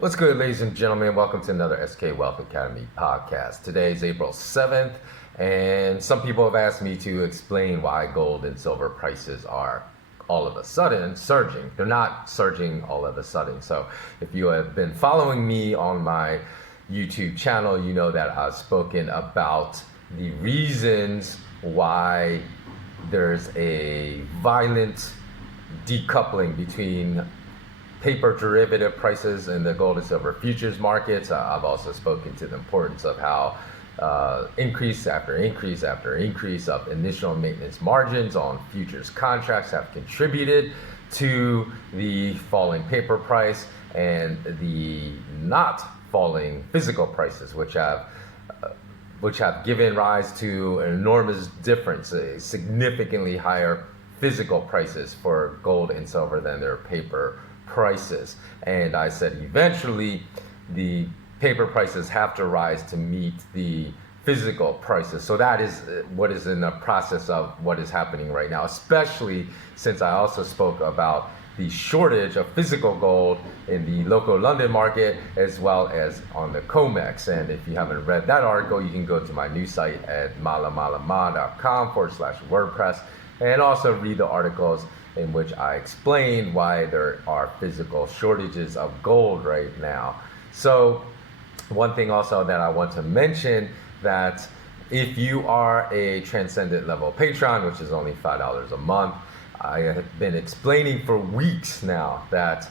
What's good, ladies and gentlemen? Welcome to another SK Wealth Academy podcast. Today is April 7th, and some people have asked me to explain why gold and silver prices are all of a sudden surging. They're not surging all of a sudden. So if you have been following me on my YouTube channel, you know that I've spoken about the reasons why there's a violent decoupling between paper derivative prices in the gold and silver futures markets. I've also spoken to the importance of how increase after increase after increase of initial maintenance margins on futures contracts have contributed to the falling paper price and the not falling physical prices, which have given rise to an enormous difference, significantly higher physical prices for gold and silver than their paper prices. And I said eventually the paper prices have to rise to meet the physical prices. So that is what is in the process of what is happening right now, especially since I also spoke about the shortage of physical gold in the local London market as well as on the COMEX. And if you haven't read that article, you can go to my new site at malamalama.com/WordPress and also read the articles in which I explain why there are physical shortages of gold right now. So one thing also that I want to mention, that if you are a Transcendent level patron, which is only $5 a month, I have been explaining for weeks now that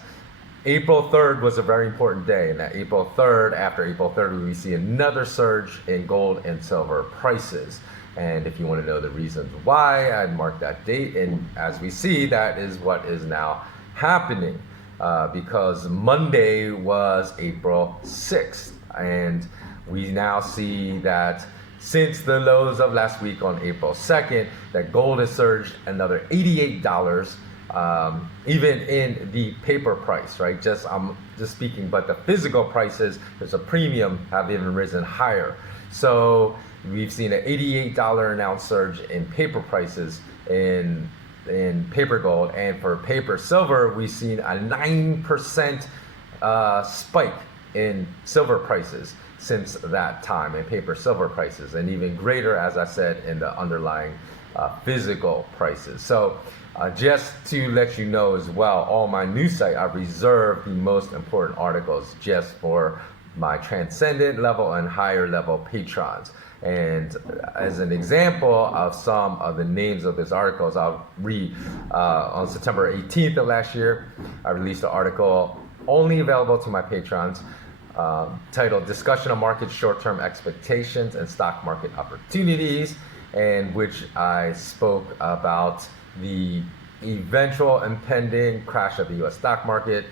April 3rd was a very important day, and that April 3rd, after April 3rd, we see another surge in gold and silver prices. And if you want to know the reasons why, I'd mark that date. And as we see, that is what is now happening, because Monday was April 6th. And we now see that since the lows of last week on April 2nd, that gold has surged another $88, even in the paper price, right? I'm just speaking, but the physical prices, there's a premium, have even risen higher. So we've seen an $88 an ounce surge in paper prices in paper gold, and for paper silver, we've seen a 9% spike in silver prices since that time, in paper silver prices, and even greater, as I said, in the underlying physical prices. So just to let you know as well, on my news site, I reserve the most important articles just for my Transcendent level and higher level patrons. And as an example of some of the names of these articles, I'll read. On September 18th of last year, I released an article only available to my patrons, titled Discussion of Market Short-Term Expectations and Stock Market Opportunities, in which I spoke about the eventual impending crash of the US stock market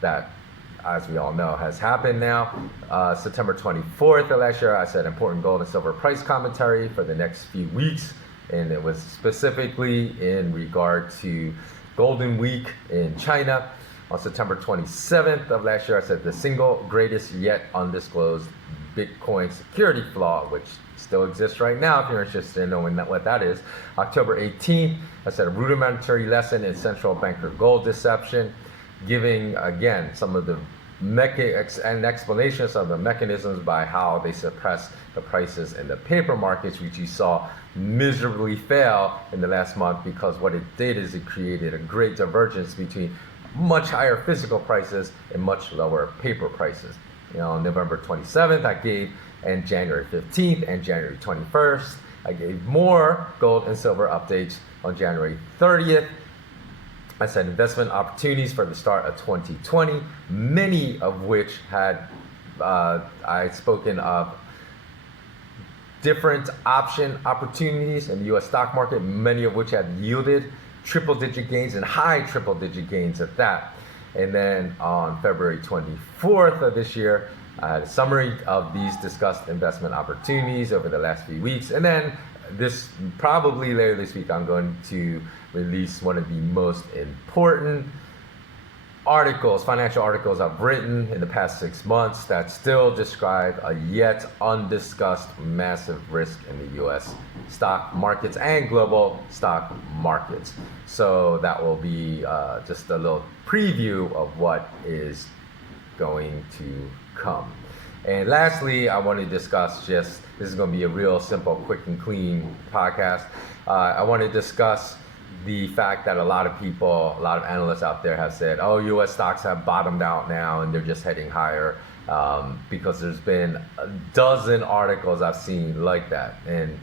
that, as we all know, has happened now. September 24th of last year, I said important gold and silver price commentary for the next few weeks, and it was specifically in regard to Golden Week in China. On September 27th of last year, I said the single greatest yet undisclosed Bitcoin security flaw, which still exists right now if you're interested in knowing what that is. October 18th, I said a rudimentary lesson in central banker gold deception, giving again some of the explanations of the mechanisms by how they suppress the prices in the paper markets, which you saw miserably fail in the last month, because what it did is it created a great divergence between much higher physical prices and much lower paper prices. On November 27th, I gave, and January 15th and January 21st, I gave more gold and silver updates. On January 30th, I said investment opportunities for the start of 2020, many of which had I'd spoken of different option opportunities in the US stock market, many of which had yielded triple-digit gains and high triple-digit gains at that. And then on February 24th of this year, I had a summary of these discussed investment opportunities over the last few weeks. And then probably later this week, I'm going to release one of the most important articles, financial articles I've written in the past 6 months that still describe a yet undiscussed massive risk in the US stock markets and global stock markets. So that will be just a little preview of what is going to come. And lastly, I want to discuss this is going to be a real simple, quick and clean podcast. I want to discuss the fact that a lot of people, a lot of analysts out there have said, oh, US stocks have bottomed out now and they're just heading higher, because there's been a dozen articles I've seen like that. And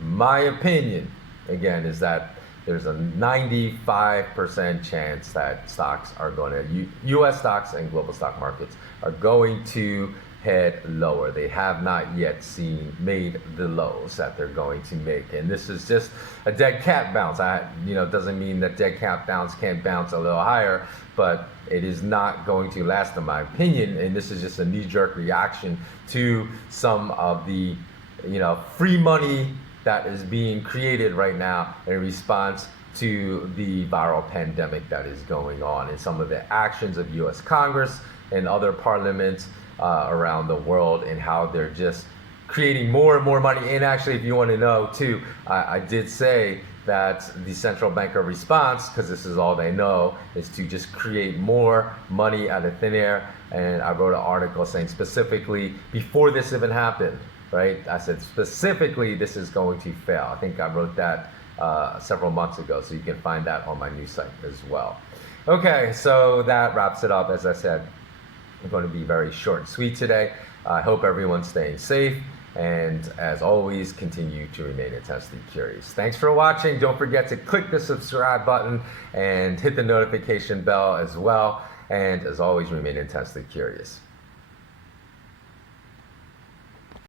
my opinion, again, is that there's a 95% chance that stocks are going to, US stocks and global stock markets are going to head lower. They have not yet made the lows that they're going to make, and this is just a dead cat bounce. Doesn't mean that dead cat bounce can't bounce a little higher, but it is not going to last, in my opinion. And this is just a knee-jerk reaction to some of the, free money that is being created right now in response to the viral pandemic that is going on, and some of the actions of U.S. Congress and other parliaments around the world, and how they're just creating more and more money. And actually, if you want to know too, I did say that the central banker response, because this is all they know, is to just create more money out of thin air. And I wrote an article saying specifically, before this even happened, right? I said specifically this is going to fail. I think I wrote that several months ago, so you can find that on my news site as well. Okay, so that wraps it up. As I said, I'm going to be very short and sweet today. I hope everyone's staying safe, and as always, continue to remain intensely curious. Thanks for watching. Don't forget to click the subscribe button and hit the notification bell as well. And as always, remain intensely curious.